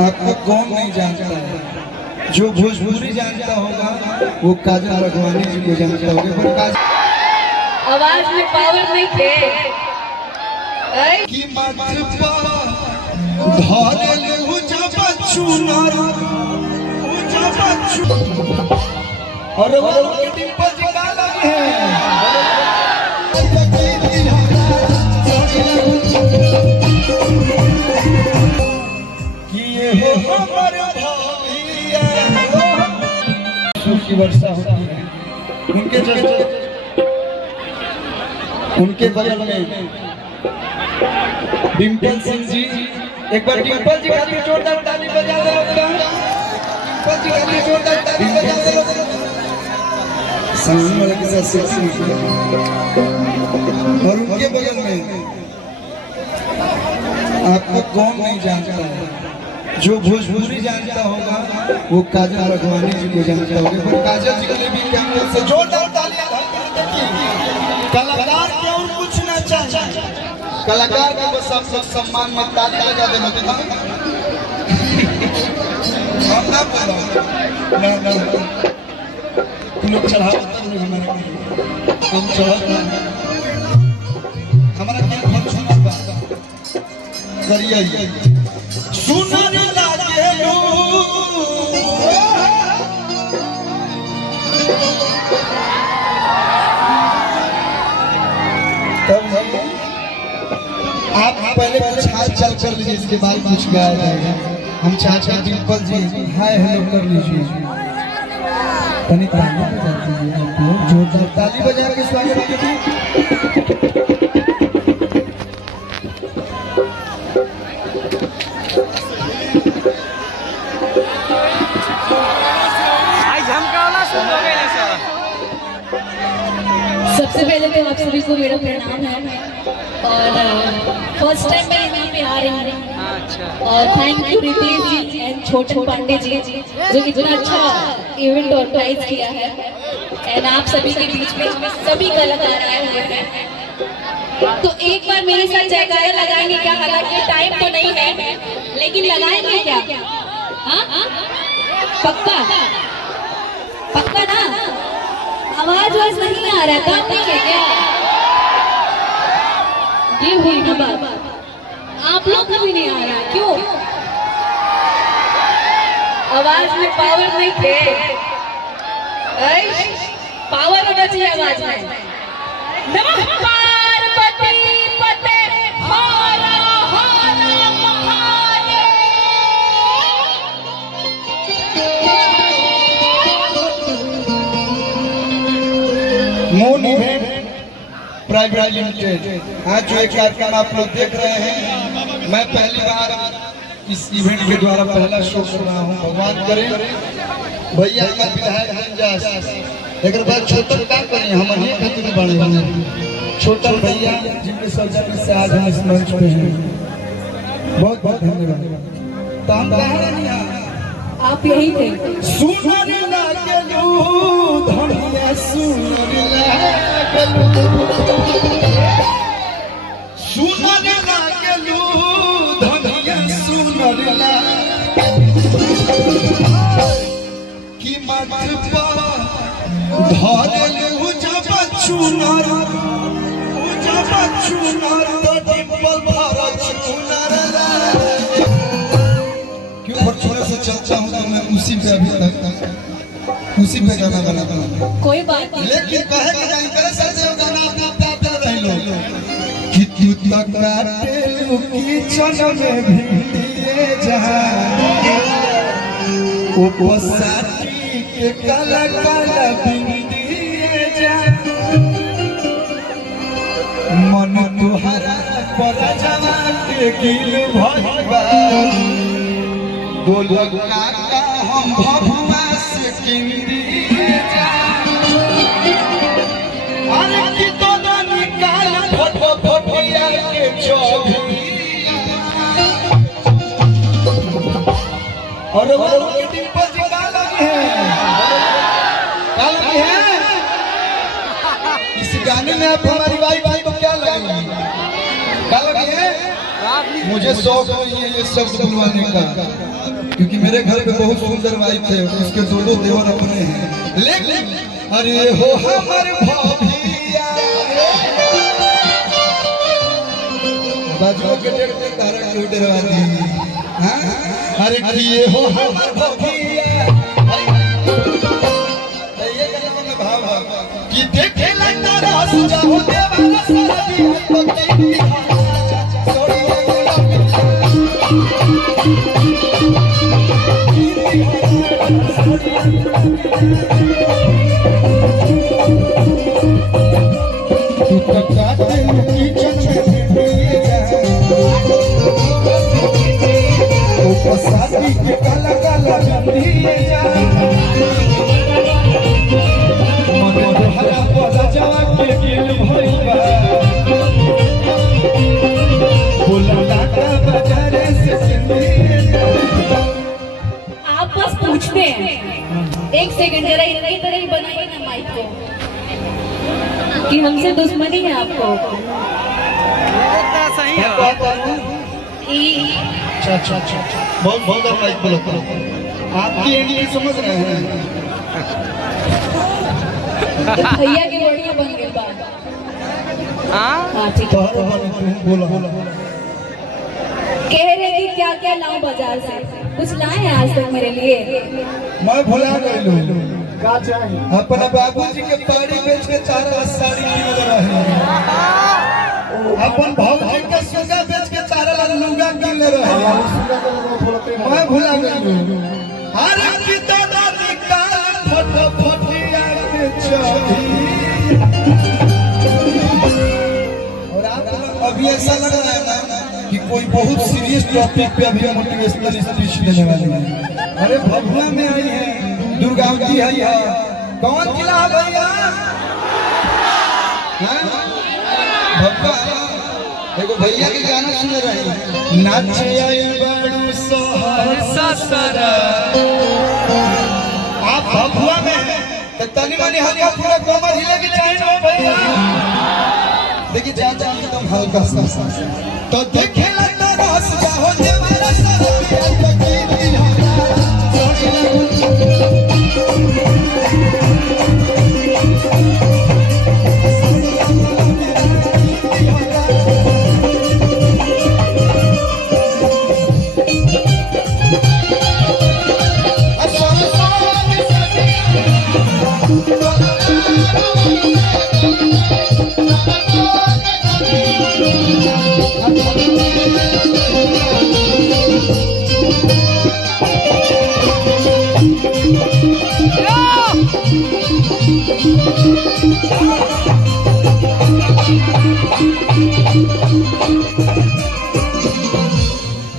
आपको कौन नहीं जानता है? जो भोजपुरी जानता होगा वो काजल रखवानी जी को जानता होगा, पर काजल आवाज में पावर नहीं थे की मात्र धारे ले हो जा बचुनर हो जा बचु और वो डिंपल जी गा लगे हैं कि ये हो हमर भाविया सुख की वर्षा होती है उनके बगल में डिंपल सिंह जी। एक बार डिंपल जी का जोरदार ताली बजा दो लोग। डिंपल जी का जोरदार ताली बजा दो लोग। सामने वाले के साथ सेल्फी और उनके बगल में आपको कौन नहीं जानता है? जो भोजपुरी जानता होगा वो काजल रखवानी जी को जानता होगा, पर काजल जी के लिए भी कैमरे से जोरदार तालियां देखिए। कलाकार क्यों कुछ ना चाहे, कलाकार का बस आप लोग सम्मान में ताली बजा देना। हम ना बोलो ना तुम लोग चढ़ाओ हमारे हम चढ़ा हमारा क्या बहुत सुंदर बात करिए सुनने लागे लो आप पहले कुछ हाल चाल कर लीजिए, इसके बाद कुछ गाया जाएगा। हम चाचा डिंपल जी हाय हेलो कर लीजिए। ताली बजा दीजिए आप लोग, जोरदार ताली बजा के स्वागत कीजिए। सबसे पहले तो आप सभी को मेरा प्रणाम है और फर्स्ट टाइम मैं यहाँ पे आ रही हूँ और thank you Ritesh ji and छोटे पांडे जी जो इतना अच्छा इवेंट ऑर्गेनाइज किया है एंड आप सभी के बीच में सभी कलाकार आए हुए हैं। तो एक बार मेरे साथ जयकारा लगाएंगे क्या? हालांकि टाइम तो नहीं है लेकिन लगाएंगे क्या? हाँ पक्का पक्का ना? आवाज नहीं आ रहा था नहीं है क्या? ये हुई ना बात, आप लोग को भी नहीं आ रहा क्यों? आवाज में पावर नहीं थे, पावर होना चाहिए आवाज में। नमः पार्वती पते Har Har Mahadev. Moon event private limited आज जो एक कार्यक्रम आप लोग देख रहे हैं, मैं पहली बार इस इवेंट के द्वारा पहला शो कर रहा हूँ। भगवान करे भैया हमारे विधायक रंजास एक बार छोटन का करें हम अनेक खातिर बने छोटन भैया जिनके सौजन्य से आज हम इस मंच पे हैं। बहुत बहुत धन्यवाद। तो हम आप यही थे। सुनने लागलू धनिया सुनने लागलू सुनने लागलू धनिया सुनने लागलू कि मात्र धारे ले हो जा बचुनर हो जा बचुनर तो डिंपल भरा चुनर क्यों छोटे से चलता हूँ तो मैं उसी पे अभी तक उसी पे गाना बनाता हूँ। कोई बात नहीं लेकिन कहे कि नहीं करे सर से गाना अपना पाते रह लो कि तू तक काटे लुकी चन में भिड़िए जहां ओ पसाती के काला काला भिड़िए जहां मन तुहरा पर जवान के गिल भइबा बोलो काका हम भभुआ से किंदिए अरे की तो निकाल फोटो फोटिया के चौबिया और वो डिंपल जी गा लगी है इस गाने में आप हमारी वाई को क्या लगेगी? गा लगी है मुझे शौक नहीं है ये शब्द बुलवाने का, क्योंकि मेरे घर पे बहुत सुंदर वाइफ है, उसके दो देवर अपने हैं। लेकिन अरे हो हमर भाभिया बाजू के डेट में तारा क्यों डरवा दी? हाँ? अरे किए हो हमर भाभिया ये गाना में भाव कि देखे लगता रस जाओ देवाला सरदी तो की तू तो काटे किचन में ओ पसादी के काला काला जंदिए जा मने हरा पदा जवा के दिल भइबा बोला लाटा बाजारे से सिंदिए जा। आप बस पूछते हैं, एक सेकंड जरा इतनी तरह ही बनाइए ना माइक को कि हमसे दुश्मनी है आपको। सही है। अच्छा बहुत बहुत माइक बोलो आपकी एंडी समझ रहे हैं। भैया की बढ़िया बन गई बात। हाँ ठीक है। बोलो कह रहे कि क्या क्या लाऊं बाजार से, कुछ लाए हैं आज तक मेरे लिए? मैं भुला गई अपना बाबूजी के पाड़ी बेच के 4 साड़ी किन रहे, अपन भौजी के सुगा बेच के 4 लुगा किन रहे। मैं भुला गई अरे की दादा निकाल फटफटिया के चढ़ी। और आप अभी ऐसा लग रहा है ना कि कोई बहुत सीरियस टॉपिक पे अभी मोटिवेशनल स्पीच देने वाले हैं। अरे भभुआ में आई है, दुर्गावती है, कौन जिला भैया? भभुआ देखो भैया के गाना सुन रहे हैं। नाचे आई बड़ू सहसरा आप भभुआ में तो तनी मनी हल्का पूरा कमर हिले के चाहिए ना भैया। देखिए ज्यादा एकदम हल्का सा तो देखे लगता रस जाओ देवारा सरदिया तो की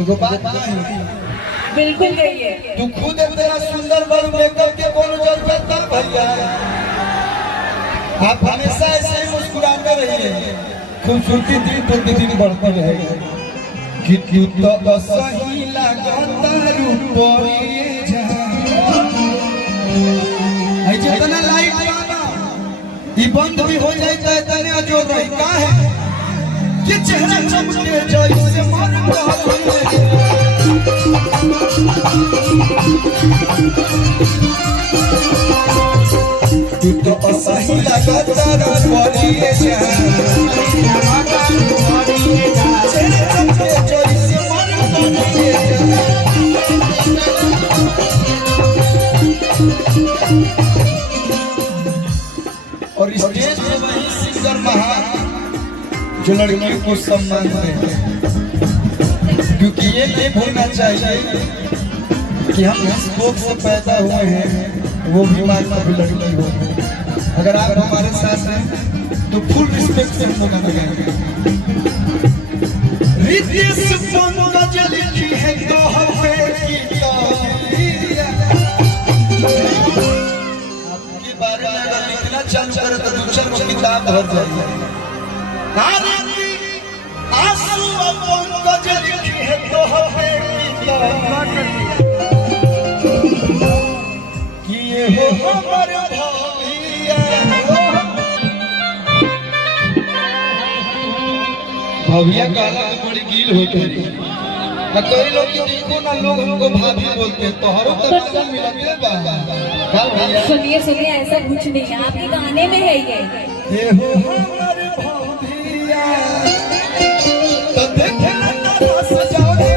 एगो बात बिल्कुल कहिए। तू खुद इतना सुंदर बड़ मेकअप के कोनो जरूरत ना भैया। आप हमेशा ऐसे ही मुस्कुराते रहिए, खूबसूरती दिन प्रतिदिन बढ़ती रहेगी। कि तू तो सही लगता रूपोरिए जा आई जितना लाइट आना ई बंद भी हो जाए तो इतने अजोर रही का है कि चेहरा चमके जैसे मन तू तो सही लगता रूपोरिए जा चेहरा चमके जैसे मन और स्टेज पे वही सिंगर महान जो लड़कियों को सम्मान दे, क्योंकि ये नहीं भूलना चाहिए कि हम जिस लोग से पैदा हुए हैं वो भी माता भी लड़की हो। अगर आप हमारे साथ हैं तो फुल रिस्पेक्ट से हम लोग लगाएंगे। रितेश पंकज लिखी है कहवे की कविता, आपके बारे में अगर लिखना चालू करे तो 2-4 किताब भर जाएगी। आंसू पंकज लिखी है कहवे की कविता कि ये हो हमर भाभिया। भैया काला में बड़ी गील होते हैं। कई लोग की देखो ना, लोग हमको भाभी बोलते हैं, तोहरों तो मजा मिलते बा का भैया। सुनिए सुनिए, ऐसा कुछ नहीं है, आपके गाने में है ये हो हमर भौधिया तो देखे ना तो सजाओ रे